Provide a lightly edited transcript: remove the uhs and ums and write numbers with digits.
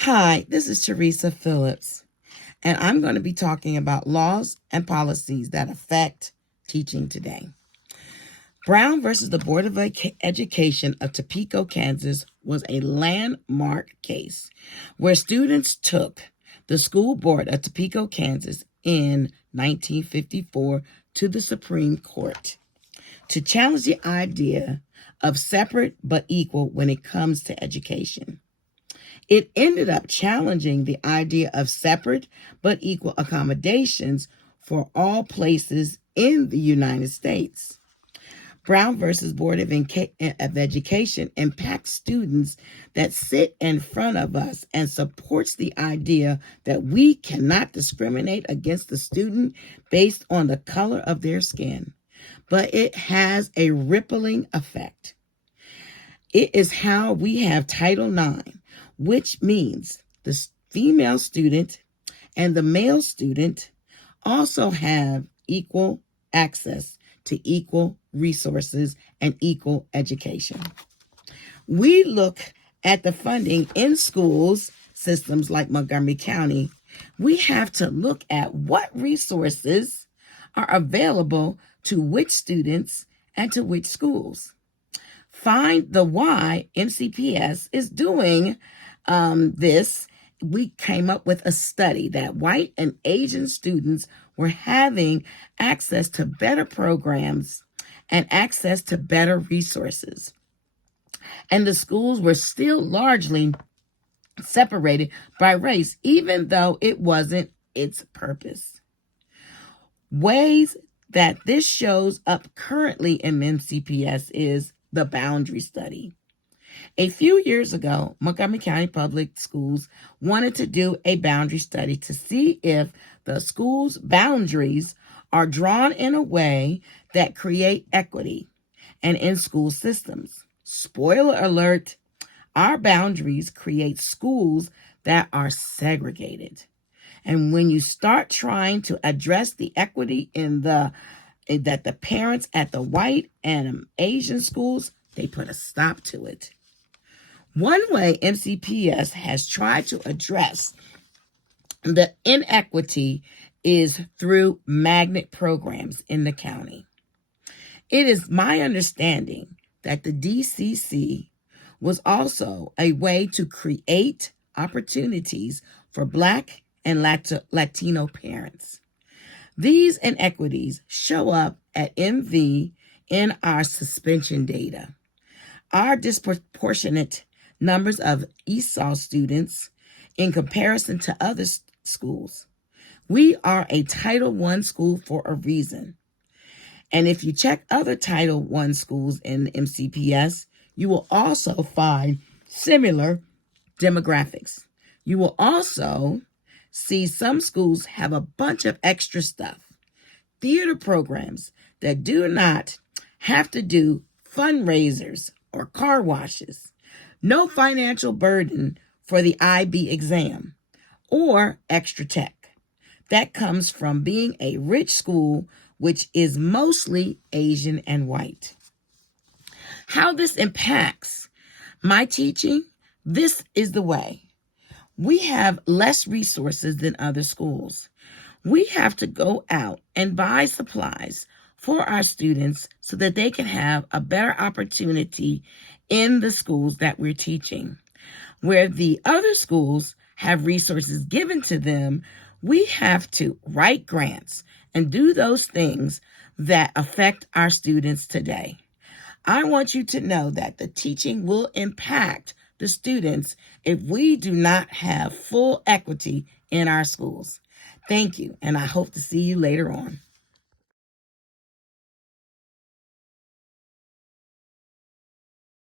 Hi, this is Teresa Phillips, and I'm going to be talking about laws and policies that affect teaching today. Brown versus the Board of Education of Topeka, Kansas was a landmark case where students took the school board of Topeka, Kansas in 1954 to the Supreme Court to challenge the idea of separate but equal when it comes to education. It ended up challenging the idea of separate but equal accommodations for all places in the United States. Brown versus Board of Education impacts students that sit in front of us and supports the idea that we cannot discriminate against the student based on the color of their skin, but it has a rippling effect. It is how we have Title IX, which means the female student and the male student also have equal access to equal resources and equal education. We look at the funding in schools systems like Montgomery County. We have to look at what resources are available to which students and to which schools. Find the why MCPS is doing this. We came up with a study that white and Asian students were having access to better programs and access to better resources. And the schools were still largely separated by race, even though it wasn't its purpose. Ways that this shows up currently in MCPS is the boundary study. A few years ago, Montgomery County Public Schools wanted to do a boundary study to see if the school's boundaries are drawn in a way that create equity and in school systems. Spoiler alert, our boundaries create schools that are segregated. And when you start trying to address the equity in that the parents at the white and Asian schools, they put a stop to it. One way MCPS has tried to address the inequity is through magnet programs in the county. It is my understanding that the DCC was also a way to create opportunities for Black and Latino parents. These inequities show up at MV in our suspension data. Our disproportionate numbers of ESOL students in comparison to other schools. We are a Title I school for a reason. And if you check other Title I schools in MCPS, you will also find similar demographics. You will also see some schools have a bunch of extra stuff. Theater programs that do not have to do fundraisers or car washes. No financial burden for the IB exam or extra tech. That comes from being a rich school, which is mostly Asian and white. How this impacts my teaching, this is the way. We have less resources than other schools. We have to go out and buy supplies for our students so that they can have a better opportunity in the schools that we're teaching. Where the other schools have resources given to them, we have to write grants and do those things that affect our students today. I want you to know that the teaching will impact the students if we do not have full equity in our schools. Thank you, and I hope to see you later on.